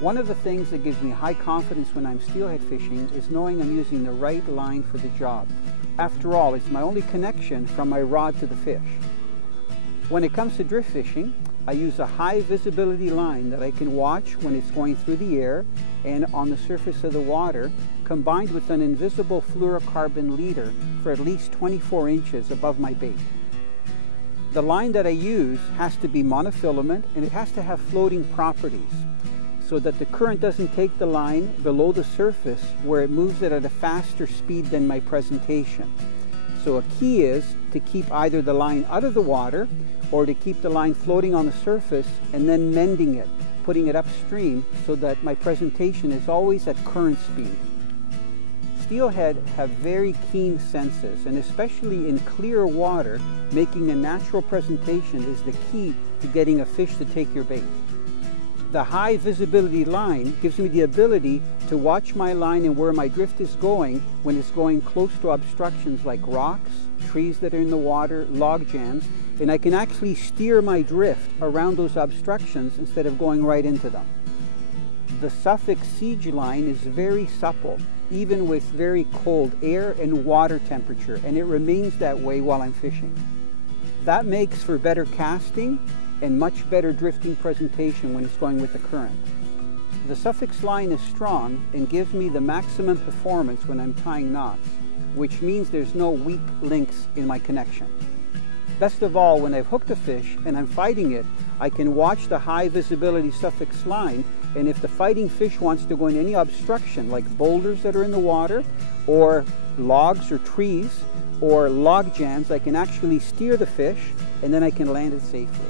One of the things that gives me high confidence when I'm steelhead fishing is knowing I'm using the right line for the job. After all, it's my only connection from my rod to the fish. When it comes to drift fishing, I use a high visibility line that I can watch when it's going through the air and on the surface of the water, combined with an invisible fluorocarbon leader for at least 24 inches above my bait. The line that I use has to be monofilament, and it has to have floating properties so that the current doesn't take the line below the surface where it moves it at a faster speed than my presentation. So a key is to keep either the line out of the water or to keep the line floating on the surface and then mending it, putting it upstream so that my presentation is always at current speed. Steelhead have very keen senses, and especially in clear water, making a natural presentation is the key to getting a fish to take your bait. The high visibility line gives me the ability to watch my line and where my drift is going when it's going close to obstructions like rocks, trees that are in the water, log jams, and I can actually steer my drift around those obstructions instead of going right into them. The Suffolk Siege line is very supple, even with very cold air and water temperature, and it remains that way while I'm fishing. That makes for better casting and much better drifting presentation when it's going with the current. The Suffolk line is strong and gives me the maximum performance when I'm tying knots, which means there's no weak links in my connection. Best of all, when I've hooked a fish and I'm fighting it, I can watch the high visibility Suffolk line, and if the fighting fish wants to go in any obstruction like boulders that are in the water or logs or trees or log jams, I can actually steer the fish and then I can land it safely.